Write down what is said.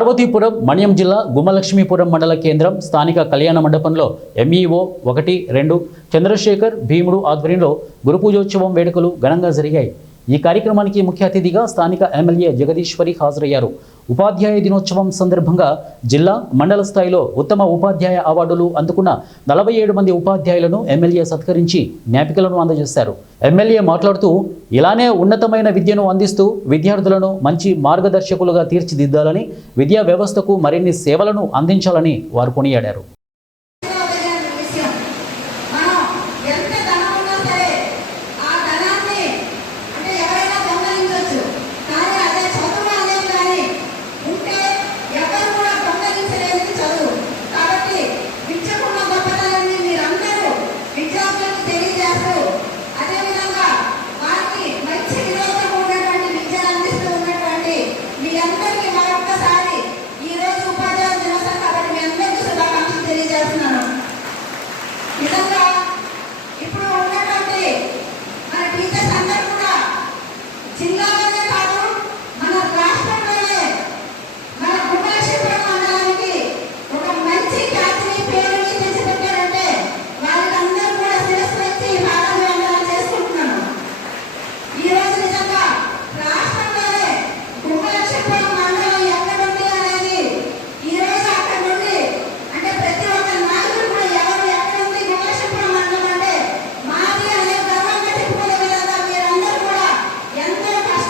పార్వతీపురం మన్యం జిల్లా గుమ్మలక్ష్మీపురం మండల కేంద్రం స్థానిక కళ్యాణ మండపంలో ఎంఈఓ 1, 2 చంద్రశేఖర్ భీముడు ఆధ్వర్యంలో గురుపూజోత్సవం వేడుకలు ఘనంగా జరిగాయి। ఈ కార్యక్రమానికి ముఖ్య అతిథిగా స్థానిక ఎమ్మెల్యే జగదీశ్వరి హాజరయ్యారు। ఉపాధ్యాయ దినోత్సవం సందర్భంగా జిల్లా మండల స్థాయిలో ఉత్తమ ఉపాధ్యాయ అవార్డులు అందుకున్న 47 మంది ఉపాధ్యాయులను ఎమ్మెల్యే సత్కరించి జ్ఞాపికలను అందజేశారు। ఎమ్మెల్యే మాట్లాడుతూ ఇలానే ఉన్నతమైన విద్యను అందిస్తూ విద్యార్థులను మంచి మార్గదర్శకులుగా తీర్చిదిద్దాలని, విద్యా వ్యవస్థకు మరిన్ని సేవలను అందించాలని వారు కొనియాడారు।